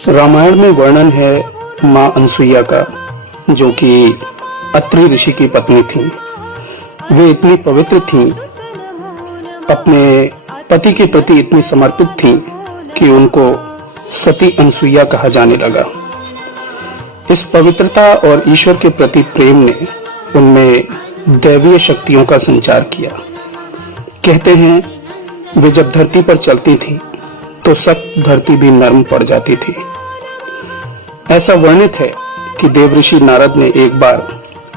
रामायण में वर्णन है माँ अनसुईया का, जो कि अत्रि ऋषि की पत्नी थी। वे इतनी पवित्र थीं, अपने पति के प्रति इतनी समर्पित थीं कि उनको सती अनसुईया कहा जाने लगा। इस पवित्रता और ईश्वर के प्रति प्रेम ने उनमें दैवीय शक्तियों का संचार किया। कहते हैं वे जब धरती पर चलती थी तो सख्त धरती भी नरम पड़ जाती थी। ऐसा वर्णित है कि देवऋषि नारद ने एक बार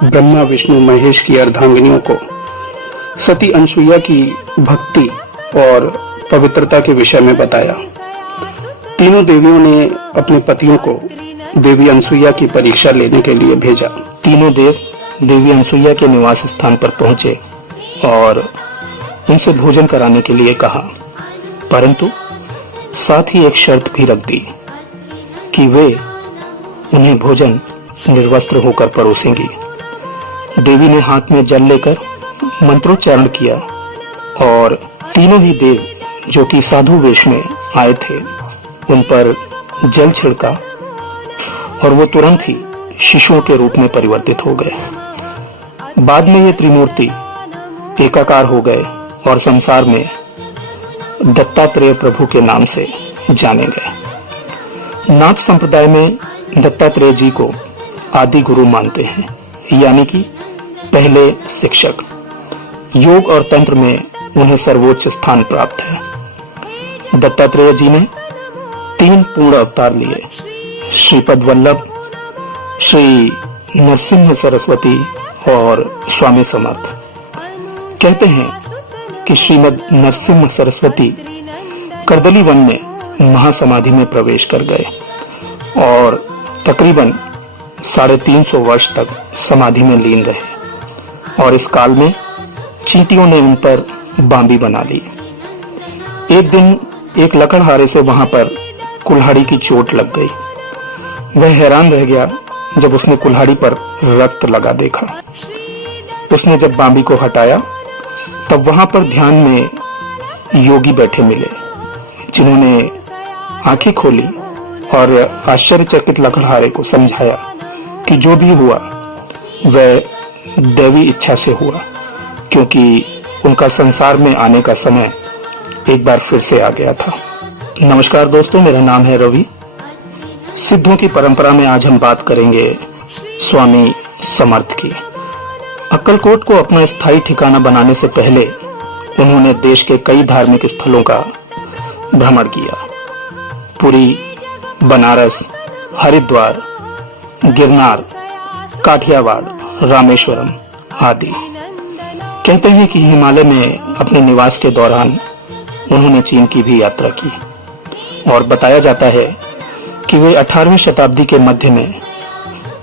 ब्रह्मा विष्णु महेश की अर्धांगिनियों को सती अनसुईया की भक्ति और पवित्रता के विषय में बताया। तीनों देवियों ने अपने पतियों को देवी अनसुईया की परीक्षा लेने के लिए भेजा। तीनों देव देवी अनसुईया के निवास स्थान पर पहुंचे और उनसे भोजन कराने के लिए कहा, परंतु साथ ही एक शर्त भी रख दी कि वे उन्हें भोजन निर्वस्त्र होकर परोसेंगी। देवी ने हाथ में जल लेकर मंत्रोच्चारण किया और तीनों ही देव जो कि साधु वेश में आए थे उन पर जल छिड़का और वो तुरंत ही शिशुओं के रूप में परिवर्तित हो गए। बाद में ये त्रिमूर्ति एकाकार हो गए और संसार में दत्तात्रेय प्रभु के नाम से जाने गए। नाथ संप्रदाय में दत्तात्रेय जी को आदि गुरु मानते हैं, यानी कि पहले शिक्षक। योग और तंत्र में उन्हें सर्वोच्च स्थान प्राप्त है। दत्तात्रेय जी ने 3 पूर्ण अवतार लिए, श्रीपद वल्लभ, श्री नरसिंह सरस्वती और स्वामी समर्थ। कहते हैं कि श्रीमद नरसिंह सरस्वती करदली वन में महासमाधि में प्रवेश कर गए और तकरीबन 350 वर्ष तक समाधि में लीन रहे और इस काल में चींटियों ने उन पर बांबी बना ली। एक दिन एक लकड़हारे से वहां पर कुल्हाड़ी की चोट लग गई। वह हैरान रह गया जब उसने कुल्हाड़ी पर रक्त लगा देखा। उसने जब बांबी को हटाया तब वहां पर ध्यान में योगी बैठे मिले, जिन्होंने आंखें खोली और आश्चर्यचकित लकड़हारे को समझाया कि जो भी हुआ वह दैवी इच्छा से हुआ, क्योंकि उनका संसार में आने का समय एक बार फिर से आ गया था। नमस्कार दोस्तों, मेरा नाम है रवि। सिद्धों की परंपरा में आज हम बात करेंगे स्वामी समर्थ की। अक्कलकोट को अपना स्थायी ठिकाना बनाने से पहले उन्होंने देश के कई धार्मिक स्थलों का भ्रमण किया। पुरी, बनारस, हरिद्वार, गिरनार, काठियावाड़, रामेश्वरम आदि। कहते हैं कि हिमालय में अपने निवास के दौरान उन्होंने चीन की भी यात्रा की और बताया जाता है कि वे 18वीं शताब्दी के मध्य में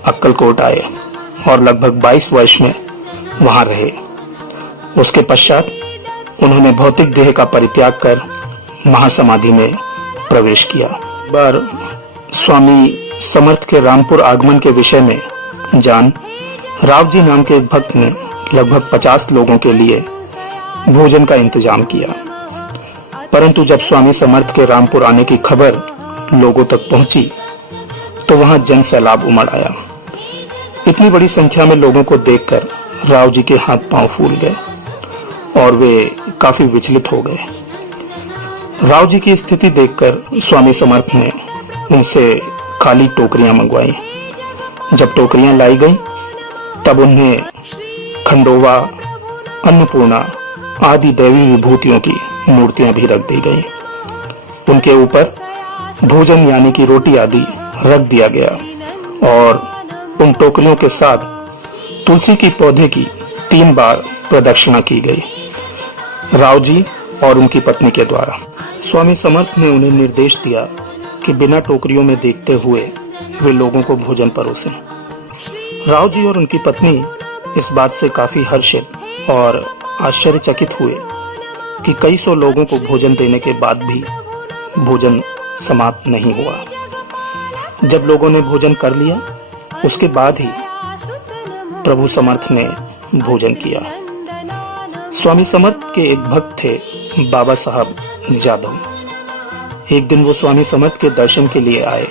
अक्कलकोट आए और लगभग 22 वर्ष में वहां रहे। उसके पश्चात उन्होंने भौतिक देह का परित्याग कर महासमाधि में प्रवेश किया। बार स्वामी समर्थ के रामपुर आगमन के विषय में जान राव जी नाम के एक भक्त ने लगभग 50 लोगों के लिए भोजन का इंतजाम किया, परंतु जब स्वामी समर्थ के रामपुर आने की खबर लोगों तक पहुंची तो वहां जन सैलाब उमड़ आया। इतनी बड़ी संख्या में लोगों को देखकर राव जी के हाथ पांव फूल गए और वे काफी विचलित हो गए। राव जी की स्थिति देखकर स्वामी समर्थ ने उनसे खाली टोकरियां मंगवाई। जब टोकरियां लाई गईं, तब उन्हें खंडोवा, अन्नपूर्णा आदि दैवी विभूतियों की मूर्तियां भी रख दी गईं। उनके ऊपर भोजन यानी कि रोटी आदि रख दिया गया और उन टोकरियों के साथ तुलसी की पौधे की 3 बार प्रदक्षिणा की गई, राव जी और उनकी पत्नी के द्वारा। स्वामी समर्थ ने उन्हें निर्देश दिया कि बिना टोकरियों में देखते हुए वे लोगों को भोजन परोसें। राव जी और उनकी पत्नी इस बात से काफी हर्षित और आश्चर्यचकित हुए कि कई सौ लोगों को भोजन देने के बाद भी भोजन समाप्त नहीं हुआ। जब लोगों ने भोजन कर लिया, उसके बाद ही प्रभु समर्थ ने भोजन किया। स्वामी समर्थ के एक भक्त थे बाबा साहब जादव। एक दिन वो स्वामी समर्थ के दर्शन के लिए आए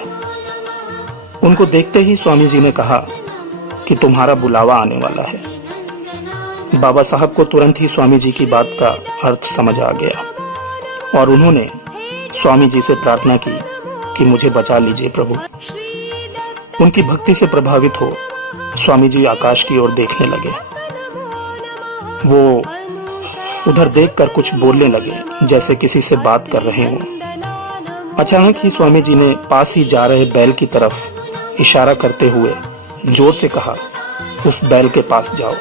उनको देखते ही स्वामी जी ने कहा कि तुम्हारा बुलावा आने वाला है। बाबा साहब को तुरंत ही स्वामी जी की बात का अर्थ समझ आ गया और उन्होंने स्वामी जी से प्रार्थना की कि मुझे बचा लीजिए प्रभु। उनकी भक्ति से प्रभावित हो स्वामी जी आकाश की ओर देखने लगे। वो उधर देखकर कुछ बोलने लगे जैसे किसी से बात कर रहे हों। अचानक ही स्वामी जी ने पास ही जा रहे बैल की तरफ इशारा करते हुए जोर से कहा, उस बैल के पास जाओ।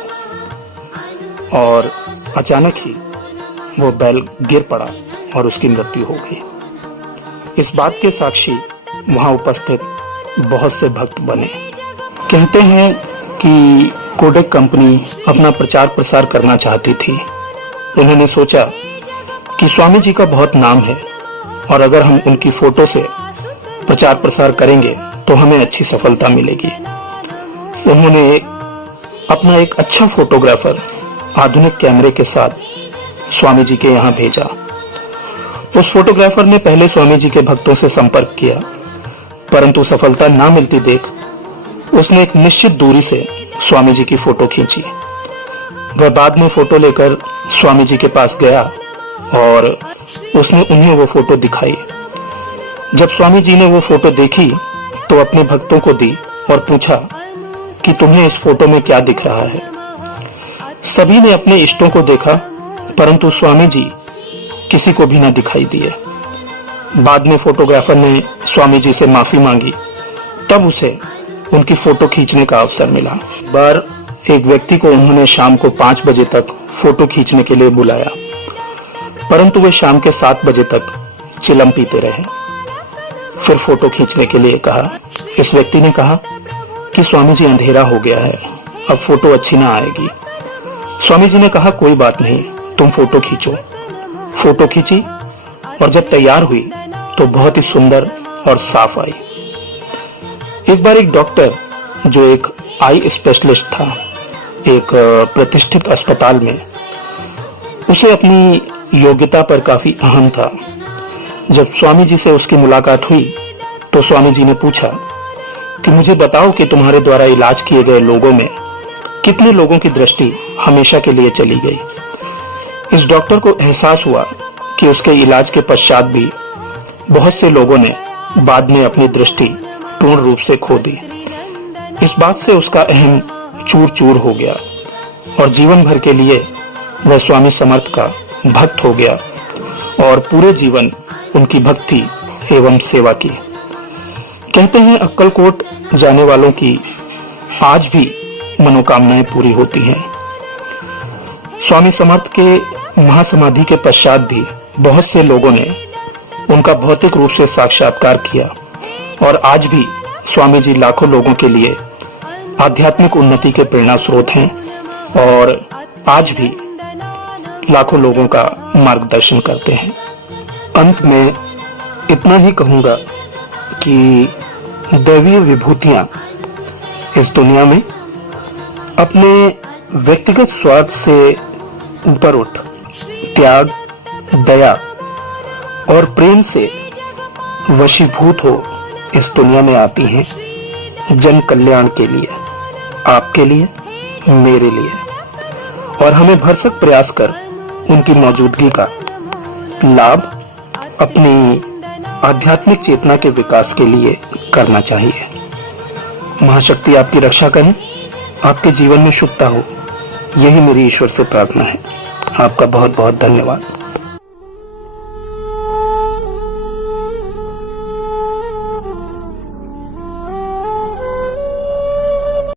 और अचानक ही वो बैल गिर पड़ा और उसकी मृत्यु हो गई। इस बात के साक्षी वहां उपस्थित बहुत से भक्त बने। कहते हैं कि कोडेक कंपनी अपना प्रचार प्रसार करना चाहती थी। उन्होंने सोचा कि स्वामी जी का बहुत नाम है और अगर हम उनकी फोटो से प्रचार प्रसार करेंगे तो हमें अच्छी सफलता मिलेगी। उन्होंने अपना एक अच्छा फोटोग्राफर आधुनिक कैमरे के साथ स्वामी जी के यहाँ भेजा। उस फोटोग्राफर ने पहले स्वामी जी के भक्तों से संपर्क किया, परंतु सफलता ना मिलती देख उसने एक निश्चित दूरी से स्वामी जी की फोटो खींची। वह बाद में फोटो लेकर स्वामी जी के पास गया और उसने उन्हें वो फोटो दिखाई। जब स्वामी जी ने वो फोटो देखी तो अपने भक्तों को दी और पूछा कि तुम्हें इस फोटो में क्या दिख रहा है। सभी ने अपने इष्टों को देखा, परंतु स्वामी जी किसी को भी न दिखाई दिए। बाद में फोटोग्राफर ने स्वामी जी से माफी मांगी, तब उसे उनकी फोटो खींचने का अवसर मिला। बार एक व्यक्ति को उन्होंने शाम को 5 बजे तक फोटो खींचने के लिए बुलाया, परंतु वे शाम के 7 बजे तक चिलम पीते रहे। फिर फोटो खींचने के लिए कहा। इस व्यक्ति ने कहा कि स्वामी जी अंधेरा हो गया है, अब फोटो अच्छी ना आएगी। स्वामी जी ने कहा कोई बात नहीं, तुम फोटो खींचो। फोटो खींची और जब तैयार हुई तो बहुत ही सुंदर और साफ आई। एक बार एक डॉक्टर जो एक आई स्पेशलिस्ट था एक प्रतिष्ठित अस्पताल में, उसे अपनी योग्यता पर काफी अहम था। जब स्वामी जी से उसकी मुलाकात हुई तो स्वामी जी ने पूछा कि मुझे बताओ कि तुम्हारे द्वारा इलाज किए गए लोगों में कितने लोगों की दृष्टि हमेशा के लिए चली गई। इस डॉक्टर को एहसास हुआ कि उसके इलाज के पश्चात भी बहुत से लोगों ने बाद में अपनी दृष्टि पूर्ण रूप से खो दी। इस बात से उसका अहम चूर चूर हो गया और जीवन भर के लिए वह स्वामी समर्थ का भक्त हो गया और पूरे जीवन उनकी भक्ति एवं सेवा की। कहते हैं अक्कलकोट जाने वालों की आज भी मनोकामनाएं पूरी होती हैं। स्वामी समर्थ के महासमाधि के पश्चात भी बहुत से लोगों ने उनका भौतिक रूप से साक्षात्कार किया और आज भी स्वामी जी लाखों लोगों के लिए आध्यात्मिक उन्नति के प्रेरणा स्रोत हैं और आज भी लाखों लोगों का मार्गदर्शन करते हैं। अंत में इतना ही कहूंगा कि दैवीय विभूतियां इस दुनिया में अपने व्यक्तिगत स्वार्थ से ऊपर उठ त्याग, दया और प्रेम से वशीभूत हो इस दुनिया में आती हैं जन कल्याण के लिए, आपके लिए, मेरे लिए, और हमें भरसक प्रयास कर उनकी मौजूदगी का लाभ अपनी आध्यात्मिक चेतना के विकास के लिए करना चाहिए। महाशक्ति आपकी रक्षा करें, आपके जीवन में शुभता हो, यही मेरी ईश्वर से प्रार्थना है। आपका बहुत बहुत धन्यवाद।